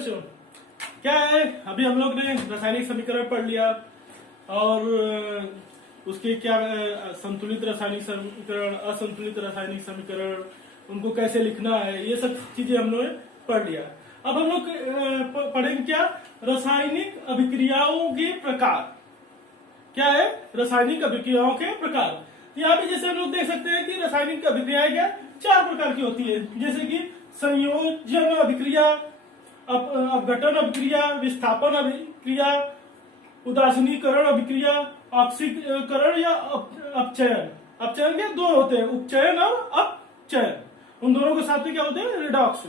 बच्चों, क्या है अभी हम लोग ने रासायनिक समीकरण पढ़ लिया और उसके क्या संतुलित रासायनिक समीकरण, असंतुलित रासायनिक समीकरण, उनको कैसे लिखना है, ये सब चीजें हम लोग ने पढ़ लिया। अब हम लोग पढ़ेंगे क्या, रासायनिक अभिक्रियाओं के प्रकार। क्या है, रासायनिक अभिक्रियाओं के प्रकार। तो यहाँ पे जैसे हम लोग देख सकते हैं कि रासायनिक अभिक्रियाएं क्या 4 प्रकार की होती है, जैसे कि संयोजन अभिक्रिया, अपघटन अभिक्रिया, विस्थापन अभिक्रिया, उदासीनीकरण अभिक्रिया, ऑक्सीकरण या अपचयन। अपचयन के 2 होते हैं, उपचयन और अपचयन। उन दोनों के साथ में क्या होते हैं, रिडॉक्स।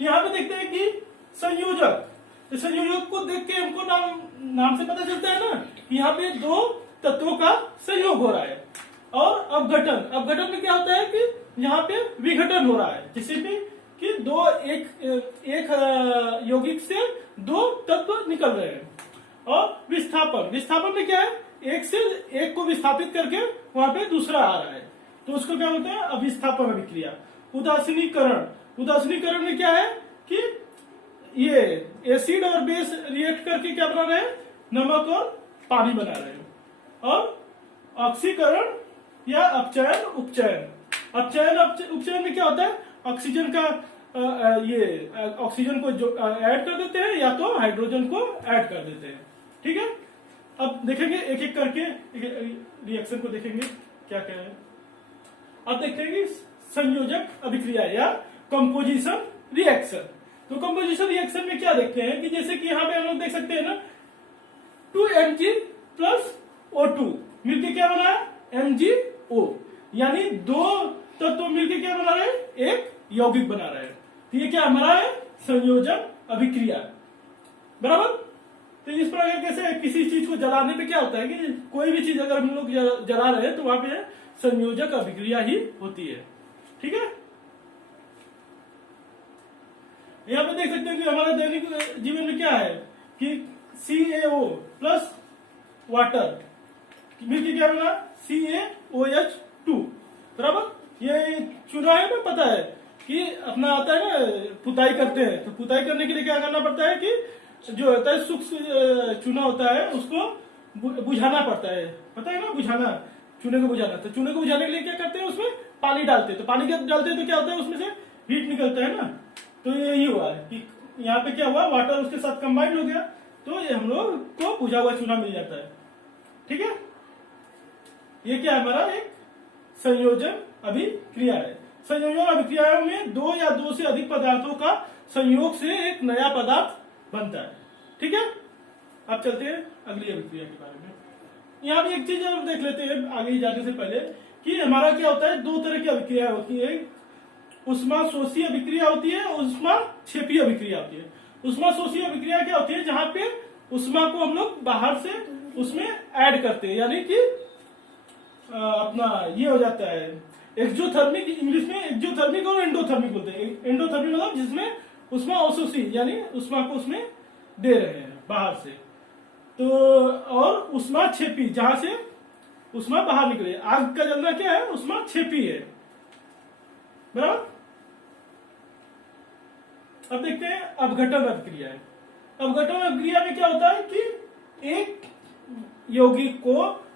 यहाँ पे देखते हैं कि संयोजक, तो संयोजक को देख के हमको नाम से पता चलता है ना कि यहाँ पे 2 तत्वों का संयोग हो रहा है। और अपघटन में क्या होता है कि यहाँ पे विघटन हो रहा है, जिससे भी कि एक यौगिक से 2 तत्व निकल रहे हैं। और विस्थापन में क्या है, एक से एक को विस्थापित करके वहां पे दूसरा आ रहा है, तो उसको क्या बोलते हैं, अविस्थापन अभिक्रिया। उदासीनीकरण में क्या है कि ये एसिड और बेस रिएक्ट करके क्या बना रहे हैं, नमक और पानी बना रहे हैं। और ऑक्सीकरण या अपचयन उपचयन में क्या होता है, ऑक्सीजन का ऑक्सीजन को जो ऐड कर देते हैं या तो हाइड्रोजन को ऐड कर देते हैं। ठीक है, अब देखेंगे एक एक करके रिएक्शन को देखेंगे क्या क्या है। अब देखते हैं कि संयोजक अभिक्रिया या कंपोजिशन रिएक्शन। तो कंपोजिशन रिएक्शन में क्या देखते हैं कि जैसे कि यहाँ पे हम लोग देख सकते हैं ना, 2Mg प्लस O2 मिलके क्या बना है, MgO, यानी 2 तत्व मिलके क्या बना रहे हैं, एक यौगिक बना रहे हैं। तो ये क्या हमारा है, संयोजन अभिक्रिया, बराबर। तो इस प्रकार कैसे किसी चीज को जलाने पे क्या होता है कि कोई भी चीज अगर हम लोग जला रहे हैं तो वहां पे संयोजक अभिक्रिया ही होती है। ठीक है, यहाँ पे देख सकते हैं कि हमारे दैनिक जीवन में क्या है कि CaO प्लस वाटर मिलकर क्या बना, CaOH2, बराबर। ये चूना है ना, पता है कि अपना आता है ना, पुताई करते हैं, तो पुताई करने के लिए क्या करना पड़ता है कि जो होता है सूक्ष्म चूना होता है उसको बुझाना पड़ता है, पता है ना, बुझाना, चूने को बुझाना। तो चूने को बुझाने के लिए क्या करते हैं, उसमें पानी डालते हैं, तो पानी डालते हैं तो क्या होता है, उसमें से हीट निकलता है ना। तो यही हुआ कि यहाँ पे क्या हुआ, वाटर उसके साथ कंबाइंड हो गया, तो ये हम लोग को बुझा हुआ चूना मिल जाता है। ठीक है, ये क्या हमारा एक संयोजन अभिक्रिया है। संयोजन अभिक्रिया में 2 या 2 से अधिक पदार्थों का संयोग से एक नया पदार्थ बनता है। ठीक है, अब चलते हैं अगली अभिक्रिया के बारे में। यहाँ भी एक चीज हम देख लेते हैं आगे जाने से पहले कि हमारा क्या होता है, 2 तरह की अभिक्रिया होती है, उष्मा शोषी अभिक्रिया होती है, उष्मा क्षेपी अभिक्रिया होती है। उष्मा शोषी अभिक्रिया क्या होती है, जहां पे उष्मा को हम लोग बाहर से उसमें ऐड करते हैं, यानी कि अपना ये हो जाता है एक्सोथर्मिक, इंग्लिश में एक्सोथर्मिक और एंडोथर्मिक बोलते हैं। एंडोथर्मिक मतलब जिसमें उष्मा अवशोषी, यानी उष्मा को उसमें दे रहे हैं बाहर से, तो और उष्मा क्षेपी, जहां से उष्मा बाहर निकले। आग का जलना क्या है, उष्मा क्षेपी है, बराबर। अब देखते हैं अपघटन अभिक्रिया है। अपघटन अभिक्रिया में क्या होता है कि एक यौगिक को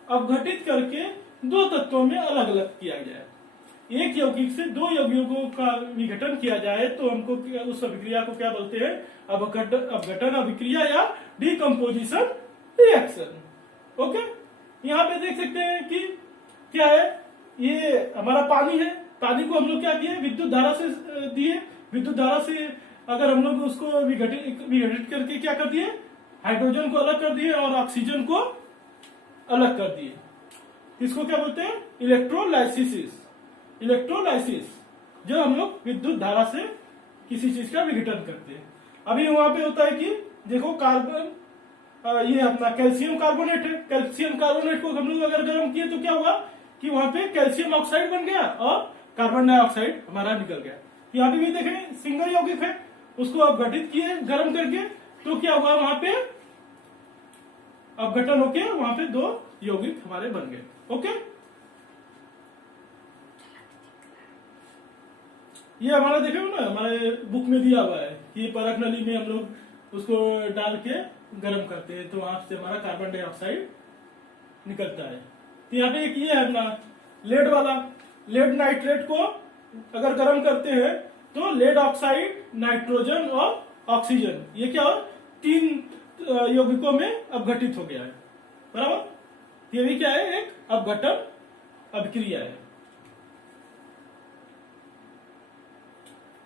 अपघटित करके 2 तत्वों में अलग अलग किया जाए। एक यौगिक से 2 यौगिकों का विघटन किया जाए तो हमको उस अभिक्रिया को क्या बोलते हैं, अपघटन अभिक्रिया या डिकम्पोजिशन रिएक्शन। ओके, यहाँ पे देख सकते हैं कि क्या है, ये हमारा पानी है, पानी को हम लोग क्या किए, विद्युत धारा से दिए, विद्युत धारा से अगर हम लोग उसको विघटित करके क्या कर दिए, हाइड्रोजन को अलग कर दिए और ऑक्सीजन को अलग कर दिए। इसको क्या बोलते हैं, इलेक्ट्रोलाइसिस, जो हम लोग विद्युत धारा से किसी चीज का विघटन करते हैं। अभी वहां पे होता है कि देखो कार्बन, ये अपना कैल्शियम कार्बोनेट है, कैल्शियम कार्बोनेट को हम लोग अगर गर्म किए तो क्या हुआ कि वहां पे कैल्शियम ऑक्साइड बन गया और कार्बन डाइऑक्साइड हमारा निकल गया। यहाँ पे भी देखें सिंगल यौगिक है, उसको अपघटित किए गर्म करके, तो क्या हुआ, वहां पे अपघटन होके वहां पे 2 यौगिक हमारे बन गए। ओके, ये हमारा देखे हो ना, हमारे बुक में दिया हुआ है कि परख नली में हम लोग उसको डाल के गर्म करते हैं तो वहां से हमारा कार्बन डाइऑक्साइड निकलता है। तो यहाँ पे एक ये है अपना लेड वाला, लेड नाइट्रेट को अगर गर्म करते हैं तो लेड ऑक्साइड, नाइट्रोजन और ऑक्सीजन ये क्या हो 3 यौगिकों में अपघटित हो गया है, बराबर। ये भी क्या है, एक अपघटन अभिक्रिया है।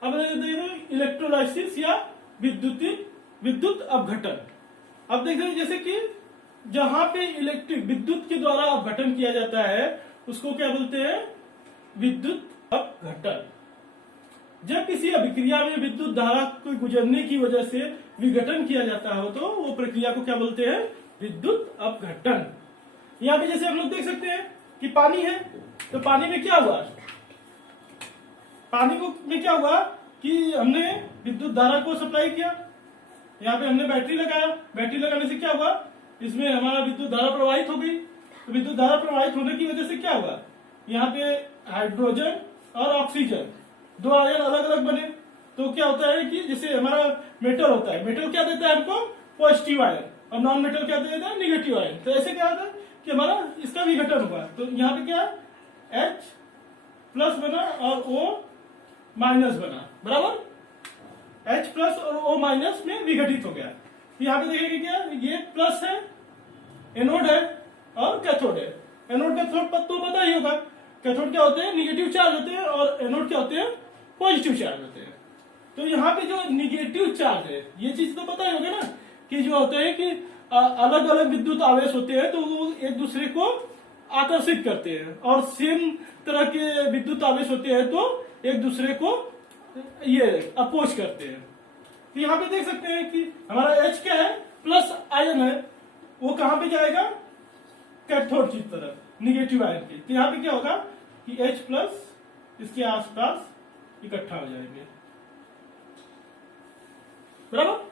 अब देखते इलेक्ट्रोलाइसिस या विद्युत अपघटन। अब देखते हैं जैसे कि जहां पे इलेक्ट्रिक विद्युत के द्वारा अपघटन किया जाता है उसको क्या बोलते हैं, विद्युत अपघटन। जब किसी अभिक्रिया में विद्युत धारा को गुजरने की वजह से विघटन किया जाता हो तो वो प्रक्रिया को क्या बोलते हैं, विद्युत अपघटन। यहाँ पे जैसे हम लोग देख सकते हैं कि पानी है, तो पानी में क्या हुआ, पानी को में क्या हुआ कि हमने विद्युत धारा को सप्लाई किया, यहाँ पे हमने बैटरी लगाया, बैटरी लगाने से क्या हुआ, इसमें हमारा विद्युत धारा प्रवाहित हो गई। तो विद्युत धारा प्रवाहित होने की वजह से क्या हुआ, यहाँ पे हाइड्रोजन और ऑक्सीजन 2 आयन अलग अलग बने। तो क्या होता है कि जैसे हमारा मेटल होता है, मेटल क्या देता है हमको, पॉजिटिव आयन, और नॉन मेटल क्या देता है, निगेटिव आयन। तो ऐसे क्या होता है कि हमारा इसका विघटन हुआ, तो यहाँ पे क्या H प्लस बना और O माइनस बना, बराबर। H प्लस और O माइनस में विघटित हो गया। यहाँ पे देखेंगे क्या, ये प्लस है, एनोड है और कैथोड है। एनोड कैथोड तो पता ही होगा, कैथोड क्या होते हैं, निगेटिव चार्ज होते हैं, और एनोड क्या होते हैं, पॉजिटिव चार्ज होते हैं। तो यहाँ पे जो निगेटिव चार्ज है, ये चीज तो पता ही होगा ना कि जो होते हैं कि अलग अलग विद्युत आवेश होते हैं तो वो एक दूसरे को आकर्षित करते हैं, और सेम तरह के विद्युत आवेश होते हैं तो एक दूसरे को ये अपोज करते हैं। तो यहाँ पे देख सकते हैं कि हमारा H क्या है, प्लस आयन है, वो कहां पे जाएगा, कैथोड की तरफ, निगेटिव आयन की। तो यहाँ पे क्या होगा कि H प्लस इसके आसपास इकट्ठा हो जाएंगे, बराबर।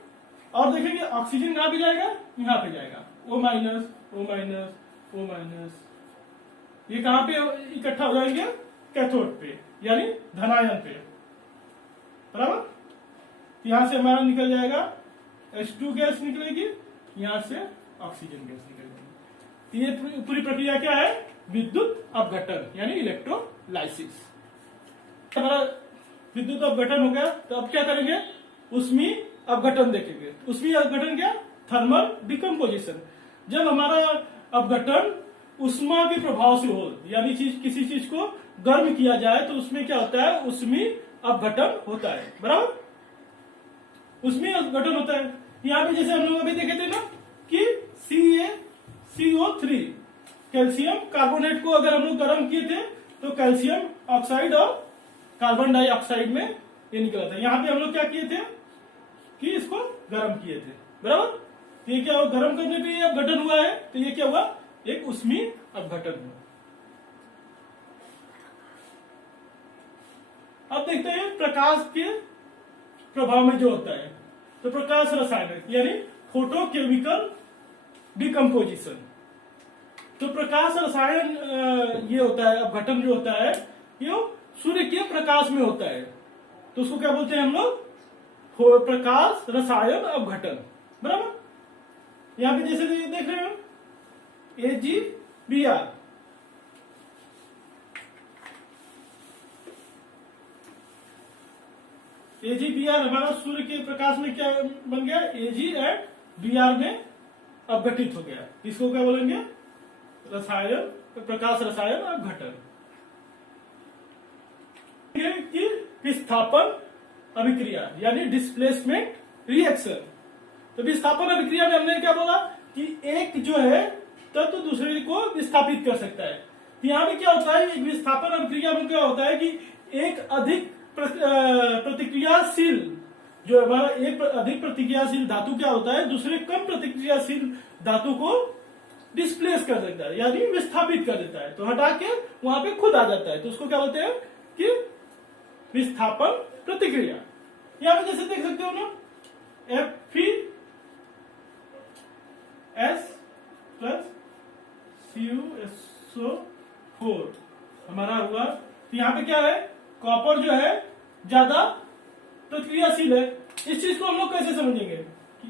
और देखेंगे ऑक्सीजन कहां पे जाएगा, यहाँ पे जाएगा, O minus O minus O minus, ये कहां पे इकट्ठा हो जाएंगे, कैथोड पे यानी धनायन पे, बराबर। यहां से हमारा निकल जाएगा H2 गैस निकलेगी, यहां से ऑक्सीजन गैस निकलेगी। ये पूरी प्रक्रिया क्या है, विद्युत अपघटन यानी इलेक्ट्रोलाइसिस। हमारा विद्युत अपघटन हो गया, तो अब क्या करेंगे, उष्मीय अपघटन देखेंगे। उष्मीय अपघटन क्या, थर्मल डिकम्पोजिशन। जब हमारा अपघटन उष्मा के प्रभाव से हो, यानी किसी चीज को गर्म किया जाए तो उसमें क्या होता है, उष्मीय अपघटन होता है, बराबर। उसमें अपघटन होता है। यहाँ पे जैसे हम लोग अभी देखे थे ना कि CaCO3 कैल्शियम कार्बोनेट को अगर हम लोग गर्म किए थे तो कैल्शियम ऑक्साइड और कार्बन डाइऑक्साइड में ये निकला था। यहाँ पे हम लोग क्या किए थे कि इसको गर्म किए थे, बराबर। तो ये क्या हुआ, गर्म करने पे ये अपघटन हुआ है, तो ये क्या हुआ, एक उष्मीय अपघटन हुआ। अब देखते हैं प्रकाश के प्रभाव में जो होता है, तो प्रकाश रसायन यानी फोटोकेमिकल डिकम्पोजिशन। तो प्रकाश रसायन ये होता है, अपघटन जो होता है ये सूर्य के प्रकाश में होता है, तो उसको क्या बोलते हैं हम लोग, प्रकाश रसायन अपघटन, बराबर। यहां पे जैसे देख रहे हो AgBr, AgBr हमारा सूर्य के प्रकाश में क्या बन गया, Ag एंड Br में अपघटित हो गया। इसको क्या बोलेंगे, रसायन, प्रकाश रसायन अपघटन। कि विस्थापन अभिक्रिया यानी डिस्प्लेसमेंट रिएक्शन। तो विस्थापन अभिक्रिया में हमने क्या बोला कि एक जो है तत्व तो दूसरे को विस्थापित कर सकता है। तो यहाँ पे क्या होता है, एक विस्थापन अभिक्रिया में क्या होता है कि एक अधिक प्रतिक्रियाशील, जो हमारा एक अधिक प्रतिक्रियाशील धातु क्या होता है, दूसरे कम प्रतिक्रियाशील धातु को डिस्प्लेस कर देता है यानी विस्थापित कर देता है, तो हटा के वहां पे खुद आ जाता है, तो उसको क्या बोलते हैं कि विस्थापन प्रतिक्रिया। यहां पे जैसे देख सकते हो ना, Fe(S) प्लस CuSO4 हमारा हुआ। तो यहाँ पे क्या है, कॉपर जो है ज्यादा प्रतिक्रियाशील है। इस चीज को हम लोग कैसे समझेंगे कि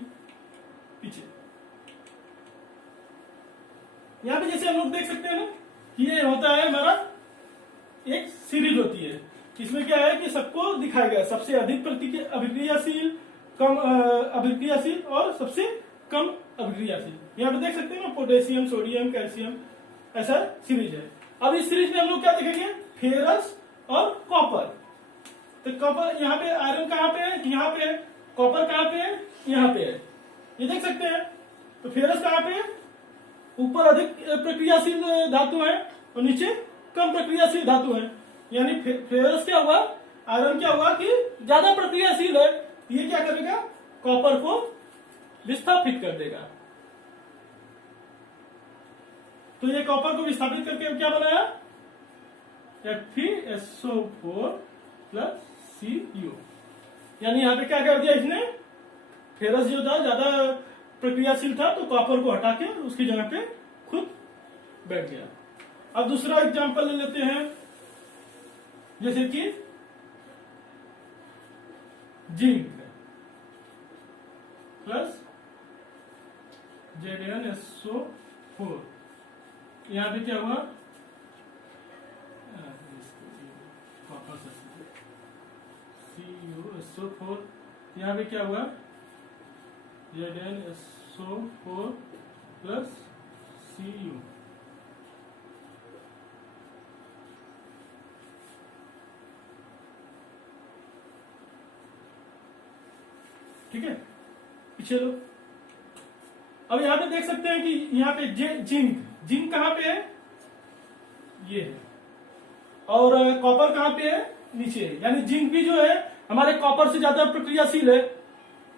यहाँ पे जैसे हम लोग देख सकते हैं ना कि ये होता है हमारा एक सीरीज होती है। इसमें क्या है कि सबको दिखाया गया सबसे अधिक अभिक्रियाशील, कम अभिक्रियाशील और सबसे कम अभिक्रियाशील। यहाँ पे देख सकते हैं ना पोटेशियम, सोडियम, कैल्शियम, ऐसा सीरीज है। अब इस सीरीज में हम लोग क्या देखेंगे, फेरस और कॉपर। तो कॉपर यहाँ पे, आयरन कहाँ पे है, यहाँ पे है। कॉपर कहाँ पे है, यहाँ पे है, ये देख सकते हैं। तो फेरस कहाँ पे है, ऊपर अधिक प्रक्रियाशील धातु है और नीचे कम प्रक्रियाशील धातु है। यानी फेरस क्या हुआ, आयरन क्या हुआ कि ज्यादा प्रक्रियाशील है, ये क्या करेगा, कॉपर को विस्थापित कर देगा। तो ये कॉपर को विस्थापित करके क्या बनाया, FeSO4 प्लस Cu। यानी यहां पे क्या कर दिया इसने, फेरस जो था ज्यादा प्रक्रियाशील था तो कॉपर को हटा के उसकी जगह पे खुद बैठ गया। अब दूसरा एग्जांपल ले लेते हैं, जैसे कि जिंक प्लस ZnSO4। यहां पे क्या हुआ, CuSO4, यहां पे क्या हुआ, ZnSO4 प्लस Cu। ठीक है, पीछे लो। अब यहां पे देख सकते हैं कि यहाँ पे जिंक कहां पे है, ये है, और कॉपर कहां पे है, नीचे है। यानी जिंक भी जो है हमारे कॉपर से ज्यादा प्रक्रियाशील है,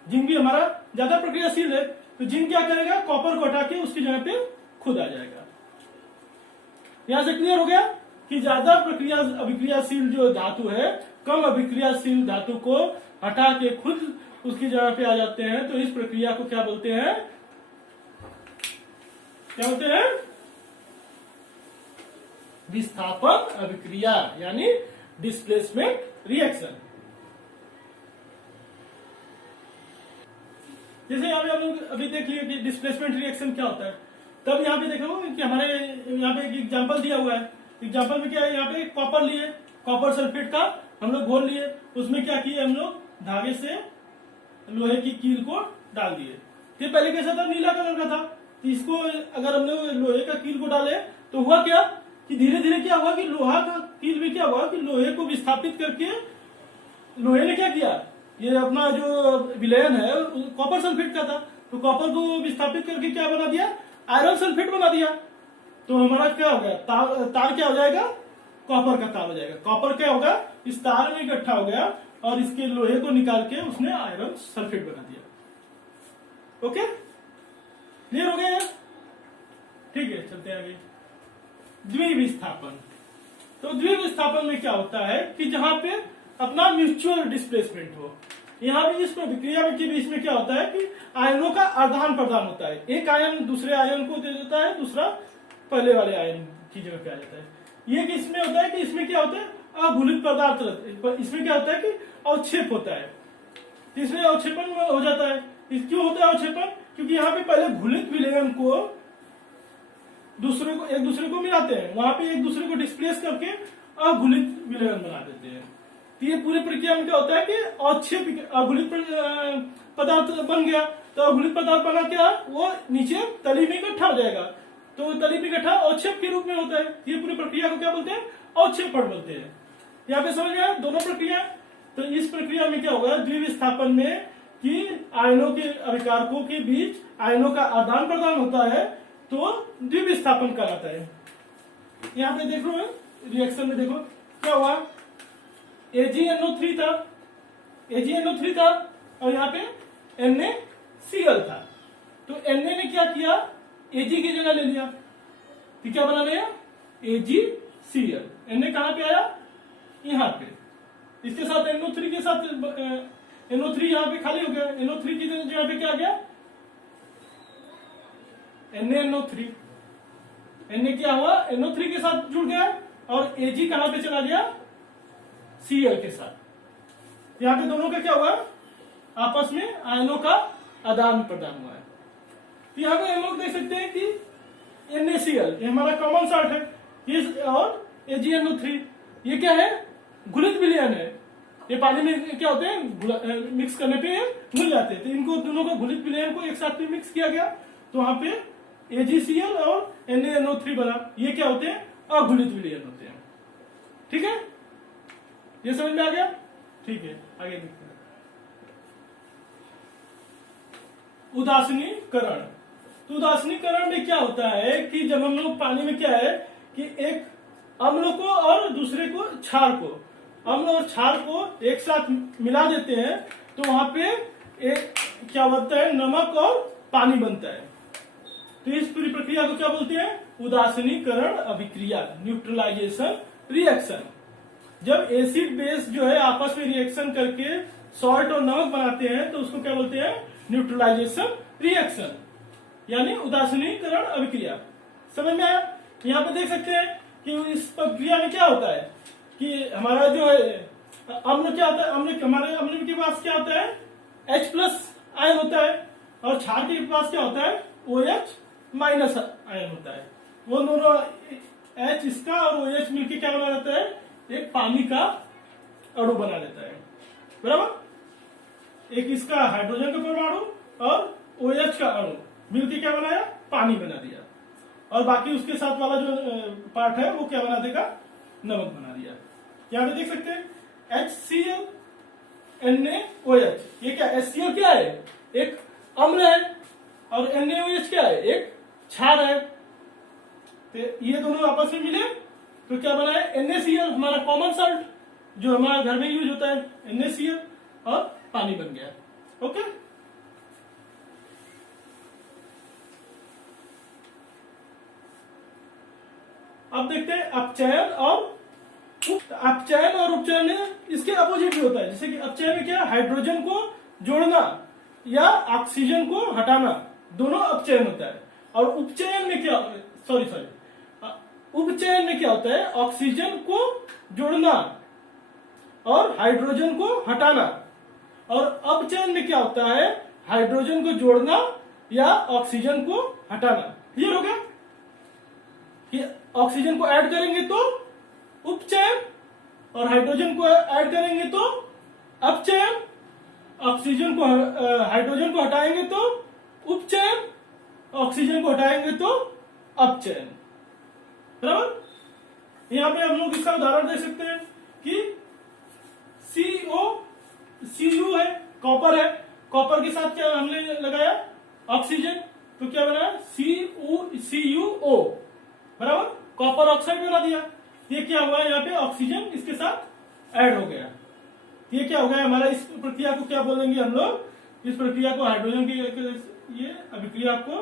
जिंक भी हमारा ज्यादा प्रक्रियाशील है। तो जिंक क्या करेगा, कॉपर को हटा के उसकी जगह पे खुद आ जाएगा। यहां से क्लियर हो गया कि ज्यादा अभिक्रियाशील जो धातु है कम अभिक्रियाशील धातु को हटा के खुद उसकी जगह पे आ जाते हैं। तो इस प्रक्रिया को क्या बोलते हैं, क्या बोलते हैं, विस्थापन अभिक्रिया, यानी डिस्प्लेसमेंट रिएक्शन। जैसे यहाँ पे हम लोग अभी देख लिए कि डिस्प्लेसमेंट रिएक्शन क्या होता है। तब यहाँ पे देखो कि हमारे यहाँ पे एक एग्जांपल दिया हुआ है। एग्जांपल में क्या है, यहाँ पे कॉपर लिए, कॉपर सल्फेट का हम लोग घोल लिए, उसमें क्या किए हम लोग, धागे से लोहे की कील को डाल दिए। ये पहले कैसा था, नीला कलर का था। तो इसको अगर हम लोग लोहे का कील को डाले तो हुआ क्या कि धीरे धीरे क्या हुआ कि लोहा का कील भी क्या हुआ कि लोहे को विस्थापित करके लोहे ने क्या किया, ये अपना जो विलयन है कॉपर सल्फेट का था, तो कॉपर को विस्थापित करके क्या बना दिया, आयरन सल्फेट बना दिया। तो हमारा क्या हो गया, तार क्या हो जाएगा, कॉपर का तार हो जाएगा। कॉपर क्या होगा, इस तार में इकट्ठा हो गया और इसके लोहे को निकाल के उसने आयरन सल्फेट बना दिया। ओके, क्लियर हो गया यार। ठीक है, चलते हैं आगे। द्विविस्थापन। तो द्विविस्थापन में क्या होता है कि जहां पे अपना म्यूचुअल डिस्प्लेसमेंट हो। यहाँ भी इस प्रक्रिया के बीच में क्या होता है कि आयनों का आदान प्रदान होता है। एक आयन दूसरे आयन को दे देता है, दूसरा पहले वाले आयन की जगह पे आ जाता है। ये किसमें होता है कि इसमें क्या होता है, अघुलित पदार्थ, इसमें क्या होता है कि अवक्षेप होता है। इसमें अवक्षेपण हो जाता है। क्यों होता है अवक्षेपण, क्योंकि यहाँ पे पहले घुलित विलयन को एक दूसरे को मिलाते हैं, वहां पे एक दूसरे को डिस्प्लेस करके अघुलित विलयन बना देते हैं। तो ये पूरी प्रक्रिया में क्या होता है कि अवक्षेप अघुलित पदार्थ बन गया। तो अघुलित पदार्थ बना क्या, वो नीचे तली में इकट्ठा हो जाएगा। तो तली में इकट्ठा अवक्षेप के रूप में होता है। ये पूरी प्रक्रिया को क्या बोलते हैं, अवक्षेपण बोलते हैं। यहाँ पे समझ गया दोनों प्रक्रिया। तो इस प्रक्रिया में क्या होगा, द्विविस्थापन में कि आयनों के अभिकारकों के बीच आयनों का आदान प्रदान होता है, तो द्विविस्थापन कहलाता है। यहाँ पे देखो रिएक्शन में देखो क्या हुआ, AgNO3 था, AgNO3 था और यहाँ पे NaCl था। तो Na ने क्या किया, Ag की जगह ले लिया, तो क्या बना लिया, AgCl। Na कहां पे आया, यहाँ पे, इसके साथ NO3 के साथ NO3 यहाँ पे खाली हो गया। NO3 की जगह पे क्या आ गया, NaNO3। Na क्या हुआ, NO3 के साथ जुड़ गया और Ag कहां पे चला गया, Cl के साथ। यहाँ पे दोनों का क्या हुआ, आपस में आयनों का आदान प्रदान हुआ है। तो यहाँ पे हम लोग देख सकते हैं कि NaCl, ये हमारा कॉमन सॉल्ट है, ये और AgNO3, ये क्या है, घुलित विलयन है। ये पानी में क्या होते हैं, मिक्स करने पे घुल जाते हैं। तो इनको दोनों को घुलित विलयन को एक साथ में मिक्स किया गया, तो वहां पे AgCl और NaNO3 बना। ये क्या होते हैं, अघुलित विलयन होते हैं। ठीक है, ये समझ में आ गया। ठीक है, आगे देखते हैं। उदासीनीकरण। तो उदासीनीकरण में क्या होता है कि जब हम लोग पानी में क्या है कि एक अम्ल को और दूसरे को क्षार को, अम्ल और क्षार को एक साथ मिला देते हैं, तो वहां पे एक क्या बनता है, नमक और पानी बनता है। तो इस पूरी प्रक्रिया को क्या बोलते हैं, उदासीनीकरण अभिक्रिया, न्यूट्रलाइजेशन रिएक्शन। जब एसिड बेस जो है आपस में रिएक्शन करके सॉल्ट और नमक बनाते हैं, तो उसको क्या बोलते हैं, न्यूट्रलाइजेशन रिएक्शन, यानी उदासीनीकरण अभिक्रिया। समझ में आया। यहाँ पे देख सकते हैं कि इस प्रक्रिया में क्या होता है कि हमारा जो है अम्ल क्या होता है, हमारे अम्ल के पास क्या होता है, H+ आयन होता है, और क्षार के पास क्या होता है, OH- आयन होता है। वो दोनों H इसका और OH मिलकर क्या बना देता है, एक पानी का अणु बना देता है, बराबर। एक इसका हाइड्रोजन का परमाणु और OH का अणु मिलकर क्या बनाया, पानी बना दिया, और बाकी उसके साथ वाला जो पार्ट है वो क्या बना देगा, नमक बना दिया। यहाँ पे देख सकते हैं HCl NaOH, ये क्या, HCl क्या है, एक अम्ल है, और NaOH क्या है, एक क्षार है। तो ये दोनों आपस में मिले तो क्या बना है, NaCl, हमारा कॉमन सॉल्ट जो हमारे घर में यूज होता है, NaCl, और पानी बन गया। ओके, अब देखते हैं अपचयन और अपचयन और उपचयन में इसके अपोजिट भी होता है। जैसे कि अपचयन में क्या, हाइड्रोजन को जोड़ना या ऑक्सीजन को हटाना, दोनों अपचयन होता है। और उपचयन में क्या, उपचयन में क्या होता है, ऑक्सीजन को जोड़ना और हाइड्रोजन को हटाना। और अपचयन में क्या होता है, हाइड्रोजन को जोड़ना या ऑक्सीजन को हटाना। क्लियर हो गया कि ऑक्सीजन को ऐड करेंगे तो उपचयन, और हाइड्रोजन को ऐड करेंगे तो अपचयन, ऑक्सीजन को हाइड्रोजन को हटाएंगे तो उपचयन, ऑक्सीजन को हटाएंगे तो अपचयन, बराबर। यहां पे हम लोग इसका उदाहरण दे सकते हैं कि Cu है, कॉपर है, कॉपर के साथ क्या हमने लगाया, ऑक्सीजन, तो क्या बना, CuO, बराबर, कॉपर ऑक्साइड बना दिया। ये क्या हुआ, यहाँ पे ऑक्सीजन इसके साथ ऐड हो गया। ये क्या हो गया हमारा, इस प्रक्रिया को क्या बोलेंगे हम लोग, इस प्रक्रिया को हाइड्रोजन की ये अभिक्रिया को,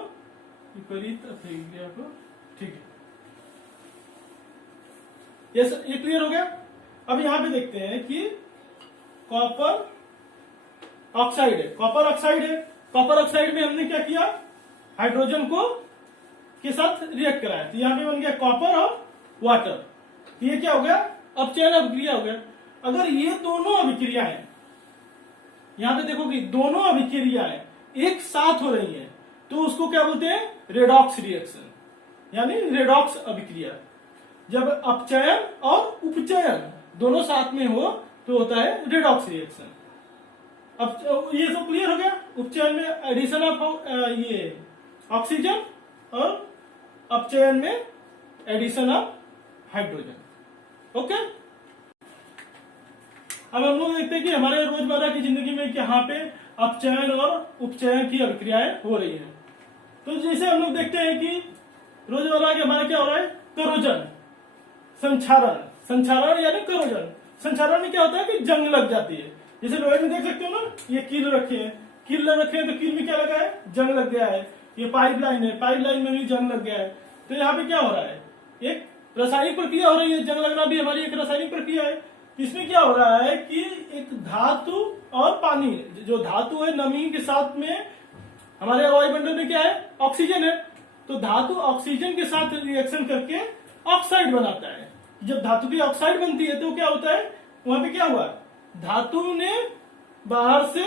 विपरीत अभिक्रिया को। ठीक है, ये क्लियर हो गया। अब यहां पे देखते हैं कि कॉपर ऑक्साइड है, कॉपर ऑक्साइड है, कॉपर ऑक्साइड में हमने क्या किया, हाइड्रोजन को के साथ रिएक्ट कराया, तो यहाँ पे बन गया कॉपर और वाटर। ये क्या हो गया, अपचयन अभिक्रिया हो गया। अगर ये दोनों अभिक्रियाएं, यहां पे देखो कि दोनों अभिक्रियाएं एक साथ हो रही हैं, तो उसको क्या बोलते हैं, रेडॉक्स रिएक्शन, यानी रेडॉक्स अभिक्रिया। जब अपचयन और उपचयन दोनों साथ में हो तो होता है रेडॉक्स रिएक्शन। अब ये सब क्लियर हो गया। उपचयन में एडिशन ऑफ ये ऑक्सीजन, और अपचयन में एडिशन ऑफ हाइड्रोजन। ओके, अब हम लोग देखते हैं कि हमारे रोजमर्रा की जिंदगी में यहाँ पे अपचयन और उपचयन की अभिक्रियाएं हो रही हैं। तो जैसे हम लोग देखते हैं कि रोजमर्रा के हमारा क्या हो रहा है, करोजन, संक्षारण, संक्षारण यानी करोजन। संक्षारण में क्या होता है कि जंग लग जाती है। जैसे लोहे में देख सकते हो ना, ये कील रखे हैं, कील रखे हैं, तो कील में क्या लगा है, जंग लग गया है। ये पाइपलाइन है, पाइपलाइन में भी जंग लग गया है। तो यहाँ पे क्या हो रहा है, एक रासायनिक प्रक्रिया हो रही है। जंग लगना भी हमारी एक रासायनिक प्रक्रिया है। इसमें क्या हो रहा है कि एक धातु और पानी, जो धातु है नमी के साथ में, हमारे वायुमंडल में क्या है, ऑक्सीजन है, तो धातु ऑक्सीजन के साथ रिएक्शन करके ऑक्साइड बनाता है। जब धातु की ऑक्साइड बनती है तो क्या होता है, वहां पे क्या हुआ, धातु ने बाहर से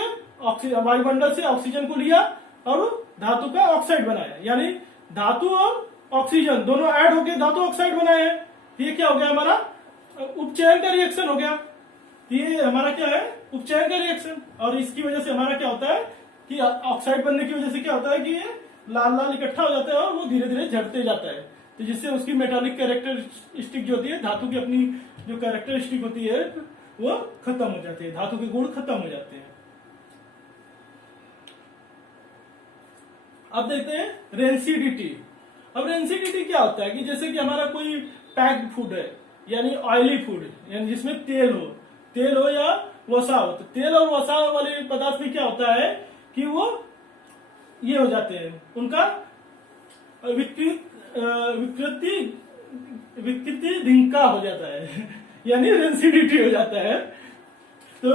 वायुमंडल से ऑक्सीजन को लिया और धातु का ऑक्साइड बनाया, यानी धातु और ऑक्सीजन दोनों ऐड होकर धातु ऑक्साइड बनाए हैं। ये क्या हो गया हमारा उपचयन का रिएक्शन हो गया। ये हमारा क्या है उपचयन का रिएक्शन। और इसकी वजह से हमारा क्या होता है कि ऑक्साइड बनने की वजह से क्या होता है कि ये लाल लाल इकट्ठा हो जाता है और वो धीरे धीरे झड़ते जाता है। तो जिससे उसकी मेटालिक कैरेक्टरिस्टिक जो होती है धातु की अपनी जो कैरेक्टरिस्टिक होती है वो खत्म हो जाती है, धातु के गुण खत्म हो जाते हैं। अब देखते हैं रेंसिडिटी। अब रेंसिडिटी क्या होता है कि जैसे कि हमारा कोई पैक्ड फूड है यानी ऑयली फूड यानी जिसमें तेल हो या वसा हो, तो तेल और वसा वाले पदार्थ में क्या होता है कि वो ये हो जाते हैं, उनका विकृति धिंका हो जाता है यानी रेंसिडिटी हो जाता है। तो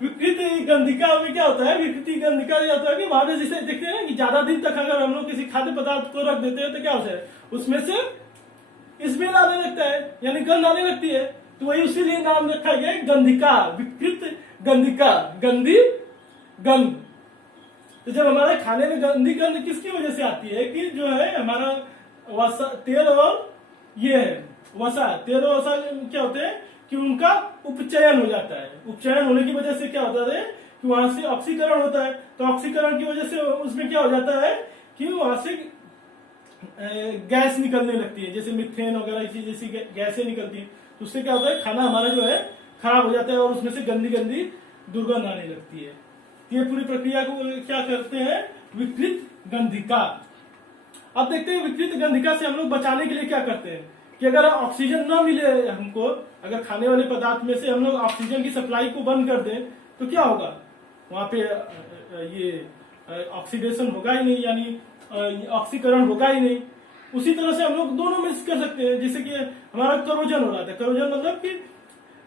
विकृति गंधिका में क्या होता है, विकृति गंधिका ये होता है कि वहां पे जैसे देखते हैं ना कि ज्यादा दिन तक अगर हम लोग किसी खाद्य पदार्थ को रख देते हैं तो क्या होता है उसमें से स्मेल आने लगता है यानी गंध आने लगती है। तो वही उसीलिए नाम रखा गया गंधिका, विकृत गंधिका, गंदी गंध। तो जब हमारे खाने में गंदी गंध किसकी वजह से आती है कि जो है हमारा वसा तेल और ये है वसा, तेल और वसा क्या होते हैं कि उनका उपचयन हो जाता है। उपचयन होने की वजह से क्या होता है कि वहां से ऑक्सीकरण होता है। तो ऑक्सीकरण की वजह से उसमें क्या हो जाता है कि वहां से गैस निकलने लगती है, जैसे मिथेन वगैरह जैसी गैसें निकलती है। तो उससे क्या होता है खाना हमारा जो है खराब हो जाता है और उसमें से गंदी गंदी दुर्गंध आने लगती है। ये पूरी प्रक्रिया को क्या करते हैं विकृत गंधिका। अब देखते हैं विकृत गंधिका से हम लोग बचाने के लिए क्या करते हैं कि अगर ऑक्सीजन ना मिले हमको, अगर खाने वाले पदार्थ में से हम लोग ऑक्सीजन की सप्लाई को बंद कर दें तो क्या होगा वहां पे ये ऑक्सीडेशन होगा ही नहीं यानी ऑक्सीकरण होगा ही नहीं। उसी तरह से हम लोग दोनों मिक्स कर सकते हैं। जैसे कि हमारा करोजन हो रहा था, करोजन मतलब कि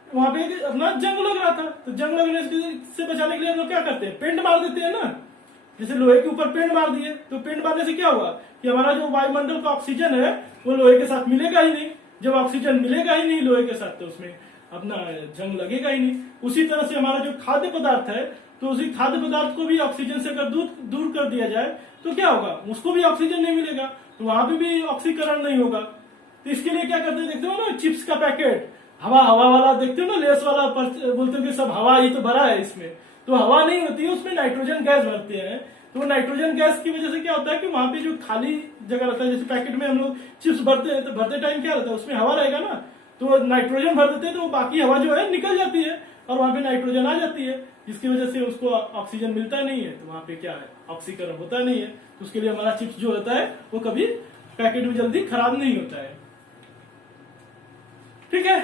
वहां पे अपना जंग लग रहा था, तो जंग लगने से बचाने के लिए हम लोग क्या करते हैं पेंट मार देते हैं ना। जैसे लोहे के ऊपर पेंट मार दिए तो पेंट मारने से क्या हुआ कि हमारा जो वायुमंडल का ऑक्सीजन है वो लोहे के साथ मिलेगा ही नहीं। जब ऑक्सीजन मिलेगा ही नहीं लोहे के साथ तो उसमें अपना जंग लगेगा ही नहीं। उसी तरह से हमारा जो खाद्य पदार्थ है तो उसी खाद्य पदार्थ को भी ऑक्सीजन से अगर दूर कर दिया जाए तो क्या होगा उसको भी ऑक्सीजन नहीं मिलेगा, तो वहां पे भी ऑक्सीकरण नहीं होगा। तो इसके लिए क्या करते हैं देखते हो ना चिप्स का पैकेट हवा वाला देखते हो ना, लेस वाला बोलते हो कि सब हवा ही तो भरा है इसमें, तो हवा नहीं होती है उसमें नाइट्रोजन गैस भरते हैं। तो नाइट्रोजन गैस की वजह से क्या होता है कि वहां पे जो खाली जगह रहता है, जैसे पैकेट में हम लोग चिप्स भरते हैं तो भरते टाइम क्या रहता है उसमें हवा रहेगा ना, तो नाइट्रोजन भर देते हैं तो बाकी हवा जो है निकल जाती है और वहां पे नाइट्रोजन आ जाती है, जिसकी वजह से उसको ऑक्सीजन मिलता नहीं है। तो वहां पे क्या है ऑक्सीकरण होता नहीं है। तो उसके लिए हमारा चिप्स जो होता है वो कभी पैकेट में जल्दी खराब नहीं होता है। ठीक है,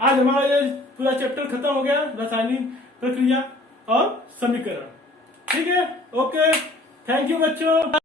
आज हमारा ये पूरा चैप्टर खत्म हो गया, रासायनिक प्रक्रिया और समीकरण। ठीक है, ओके, थैंक यू बच्चों।